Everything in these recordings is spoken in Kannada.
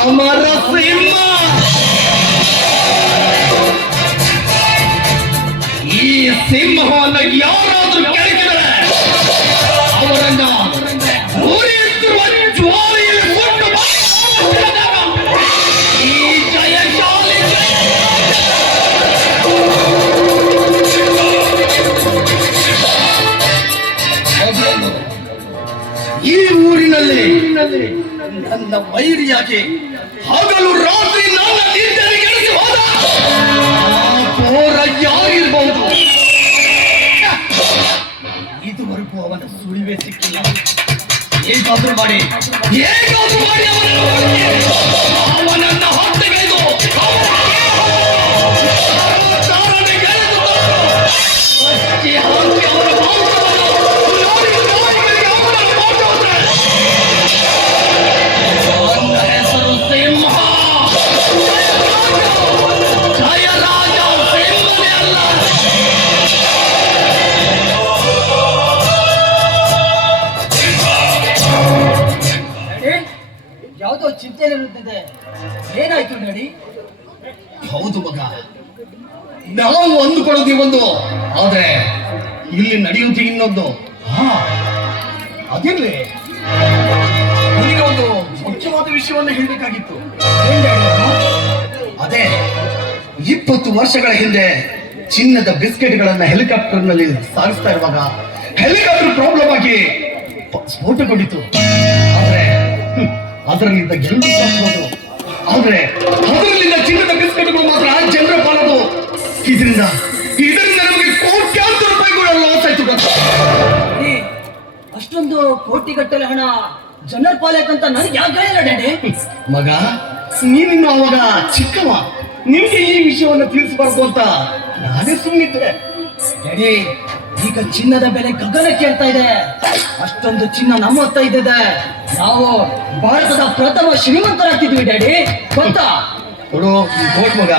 ಅಮರ ಸಿಂಹ ಈ ಸಿಂಹವನ್ನು ಯಾರಾದರೂ ಈ ಊರಿನಲ್ಲಿ ನನ್ನ ವೈರಿಯಾಗಿ ಹಗಲು ರಾತ್ರಿ ನನ್ನ ನಿಂದನೆ ಗೆಳಿಸಿ ಹೋದ ಯಾರಿರ್ಬಹುದು ಇದುವರೆಗೂ ಅವನ ಸುಳಿವೇ ಸಿಕ್ಕಿಲ್ಲ. ಹೇಗಾದ್ರೂ ಮಾಡಿ ಹೇಗಾದ್ರೂ ಮಾಡಿ ಅವನನ್ನ ಯಾವುದೋ ಚಿಂತೆ ಇರುತ್ತದೆ ಏನಾಯ್ತು ನಡಿ? ಹೌದು ಮಗ. ನಾವು ಅಂದುಕೊಳ್ಳೋದು ಒಂದು ಆದ್ರೆ ಇಲ್ಲಿ ನಡೆಯುತ್ತೆ ಇನ್ನೊಂದು. ಹಾ ಅದಿರ್ಲಿ. ನನಗೆ ಒಂದು ಮುಖ್ಯವಾದ ವಿಷಯವನ್ನು ಹೇಳಬೇಕಾಗಿತ್ತು. ಅದೇ ಇಪ್ಪತ್ತು ವರ್ಷಗಳ ಹಿಂದೆ ಚಿನ್ನದ ಬಿಸ್ಕೆಟ್ಗಳನ್ನ ಹೆಲಿಕಾಪ್ಟರ್ನಲ್ಲಿ ಸಾಗಿಸ್ತಾ ಇರುವಾಗ ಹೆಲಿಕಾಪ್ಟರ್ ಪ್ರಾಬ್ಲಮ್ ಆಗಿ ಸ್ಫೋಟಗೊಂಡಿತ್ತು. ಸ್ಫೋಟಗೊಂಡಿತು ಆದ್ರೆ ಅದರಲ್ಲಿದ್ದ ಗೆಲ್ಲು ತಪ್ಪೋದು ಆದ್ರೆ ಅದರಲ್ಲಿದ್ದ ಚಿನ್ನದ ಬಿಸ್ಕೆಟ್ಗಳು ಮಾತ್ರ ಜನರ ಪಾಲದು. ಇದರಿಂದ ಇದರಿಂದ ನಮಗೆ ಕೋಟ್ಯಾಂತರ ರೂಪಾಯಿಗಳು ಲಾಸ್ ಆಯ್ತು ಅಷ್ಟೊಂದು ಕೋಟಿ ಕೋಟಿಗಟ್ಟಲೆ ಹಣ ಜನರ ಪಾಲಕ್ಕಂತ ನನಗೆ ಯಾಕೆ ಹೇಳಿಲ್ಲ ಡ್ಯಾಡಿ? ಮಗ ನೀನಿನ್ನು ಅವಾಗ ಚಿಕ್ಕವ. ನಿಮ್ಗೆ ಈ ವಿಷಯವನ್ನು ತಿಳಿಸಬಾರ್ದು ಅಂತ ನಾನೇ ಸುಮ್ಮನಿದ್ದೆ ಡ್ಯಾಡಿ ಈಗ ಚಿನ್ನದ ಬೆಲೆ ಗಗನಕ್ಕೆ ಏರ್ತಾ ಇದೆ. ಅಷ್ಟೊಂದು ಚಿನ್ನ ನಮ್ಮ ಹತ್ತ ಇದ್ದಿದೆ. ನಾವು ಭಾರತದ ಪ್ರಥಮ ಶ್ರೀಮಂತರಾಗ್ತಿದ್ವಿ, ಡ್ಯಾಡಿ. ಗೊತ್ತಾ? ನೋಡು ಕೋಟ್ ಮಗ,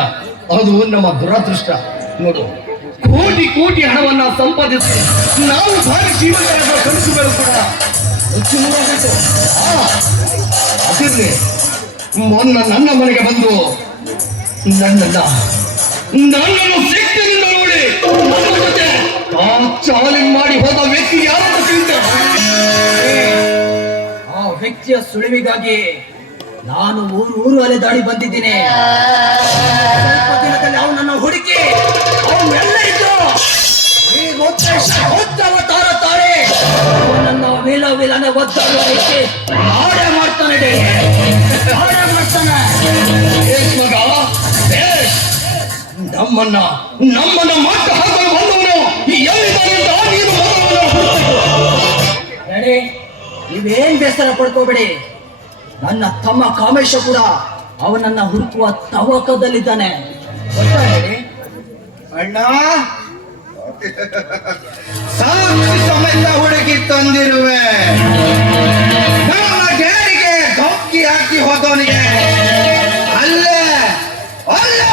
ಅದು ನಮ್ಮ ದುರದೃಷ್ಟ. ನೋಡು, ಕೋಟಿ ಕೋಟಿ ಹಣವನ್ನ ಸಂಪಾದಿಸಿ ನಾವು ಭಾರಿ ಶ್ರೀಮಂತರಾದ ಕನಸುಗಳು ಕೂಡ. ಅದಿರ್ಲಿ. ಮೊನ್ನ ನನ್ನ ಮನೆಗೆ ಬಂದು ನನ್ನನ್ನ, ನನ್ನನ್ನು ಚಾಲೆಂಜ್ ಮಾಡಿ ಹೋದ ವ್ಯಕ್ತಿ ಯಾರು ತಿಳಿದ ಆ ವ್ಯಕ್ತಿಯ ಸುಳಿವಿಗಾಗಿ ನಾನು ಊರು ಊರು ಅಲೆದಾಡಿ ಬಂದಿದ್ದೀನಿ. ಸ್ವಲ್ಪ ದಿನದಲ್ಲಿ ಅವನನ್ನು ಹುಡುಕಿ ಅವನ್ನೆಲ್ಲ ಇದ್ದು ಈ ರುದ್ರೇಶ ಉದ್ದವತಾರ ತಾರೆ ಅವನನ್ನ ವಿಲ ವಿಲನ ಒದ್ದಾಡುವ ವ್ಯಕ್ತಿ ಮಾಡೇ ಮಾಡ್ತಾನೆ ಹಾಡೆ ಮಾಡೇ ಮಾಡ್ತಾನೆ ಮಗ. ನಮ್ಮನ್ನ ನಮ್ಮನ್ನ ಮಟ್ಟ ಹಾಕಲು ನೀವೇನ್ ಬೇಸರ ಪಡ್ಕೋಬೇಡಿ. ನನ್ನ ತಮ್ಮ ಕಾಮೇಶ ಕೂಡ ಅವನನ್ನ ಹುಡುಕುವ ತವಕದಲ್ಲಿದ್ದಾನೆ. ಅಣ್ಣ? ಸಾಕ್ಷಿ ಸಮೇತ ಹುಡುಕಿ ತಂದಿರುವೆ. ಗೇರಿಗೆ ಧಮಕಿ ಹಾಕಿ ಹೋದವನಿಗೆ ಅಲ್ಲೇ ಅಲ್ಲೇ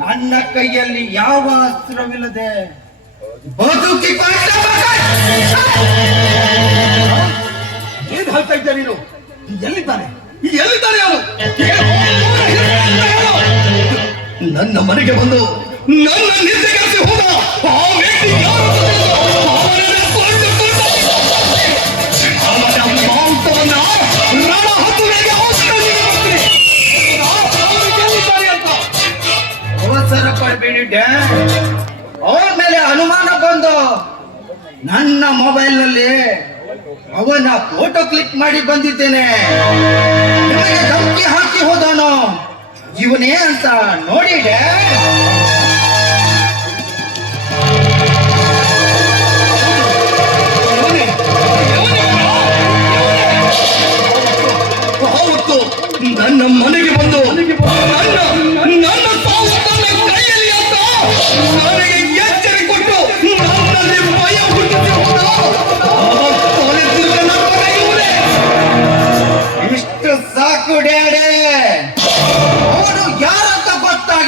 ನನ್ನ ಕೈಯಲ್ಲಿ ಯಾವ ಅಸ್ತ್ರವಿಲ್ಲದೆ ಏನ್ ಹೇಳ್ತಾ ಇದ್ದ ನೀನು? ಎಲ್ಲಿದ್ದಾನೆ? ಎಲ್ಲಿದ್ದಾನೆ ಅವನು? ನನ್ನ ಮನೆಗೆ ಬಂದು ನನ್ನ ನಿದ್ದೆಗೆ ಹೋದ ಡ್ಯಾಡ್ ಅವರ ಮೇಲೆ ಅನುಮಾನ ಬಂದು ನನ್ನ ಮೊಬೈಲ್ನಲ್ಲಿ ಅವನ ಫೋಟೋ ಕ್ಲಿಕ್ ಮಾಡಿ ಬಂದಿದ್ದೇನೆ. ಹಾಕಿ ಹೋದನು ಇವನೇ ಅಂತ ನೋಡಿ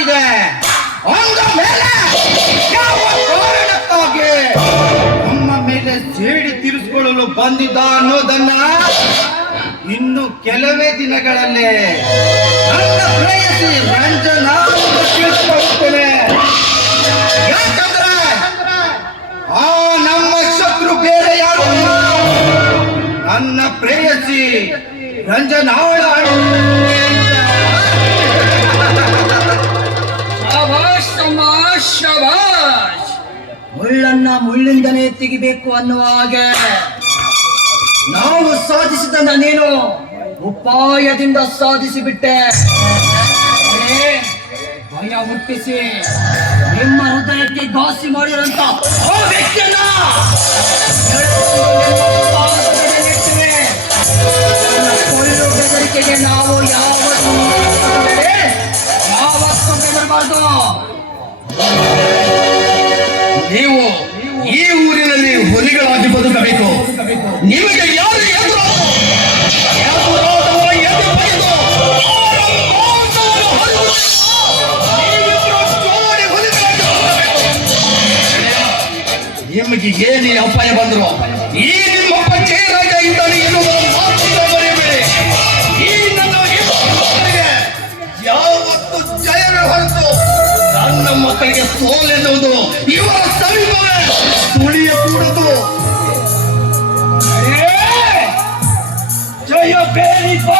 ಅಂದ ಮೇಲೆ. ಯಾವ ಕಾರಣಕ್ಕಾಗಿ? ನಮ್ಮ ಮೇಲೆ ಸೇಡಿ ತೀರಿಸಿಕೊಳ್ಳಲು ಬಂದಿದ್ದ ಅನ್ನೋದನ್ನ ಇನ್ನು ಕೆಲವೇ ದಿನಗಳಲ್ಲಿ ನನ್ನ ಪ್ರೇಯಸಿ ರಂಜನಾ ತಿಳಿಸ್ಕೊಡ್ತೇನೆ ಯಾಕಂದ್ರೆ ಆ ನಮ್ಮ ಶತ್ರು ಬೇರೆ ಯಾರು. ನನ್ನ ಪ್ರೇಯಸಿ ರಂಜನಾವಳ ಮುಳ್ಳನ್ನ ಮುಳ್ಳಿಂದನೇ ತೆಗಿಬೇಕು ಅನ್ನುವ ಹಾಗೆ. ನಾವು ಸಾಧಿಸಿದ ನೀನು ಉಪಾಯದಿಂದ ಸಾಧಿಸಿಬಿಟ್ಟೆ. ಭಯ ಹುಟ್ಟಿಸಿ. ನಿಮ್ಮ ಹೃದಯಕ್ಕೆ ಘಾಸಿ ಮಾಡಿರಂತ ವ್ಯಕ್ತಿಯನ್ನ ನಿಮಗೆ ಯಾರು ಎದುರು. ನಿಮಗೆ ಏನೇ ಅಪಾಯ ಬಂದ್ರು ಈ ನಿಮ್ಮಪ್ಪ ಜಯರಾಜ ಇದ್ದಾನೆ ಎನ್ನುವುದನ್ನು ಮಾತ್ರ ಮರೆಯಬೇಡಿ ಈ ನನ್ನ ಯಾವತ್ತು ಹೊರತು ನನ್ನ ಮಕ್ಕಳಿಗೆ ಸೋಲೆನ್ನುವುದು ಇವರ ಸಮೀಪವೇ ಜಯ ಬೇರಿ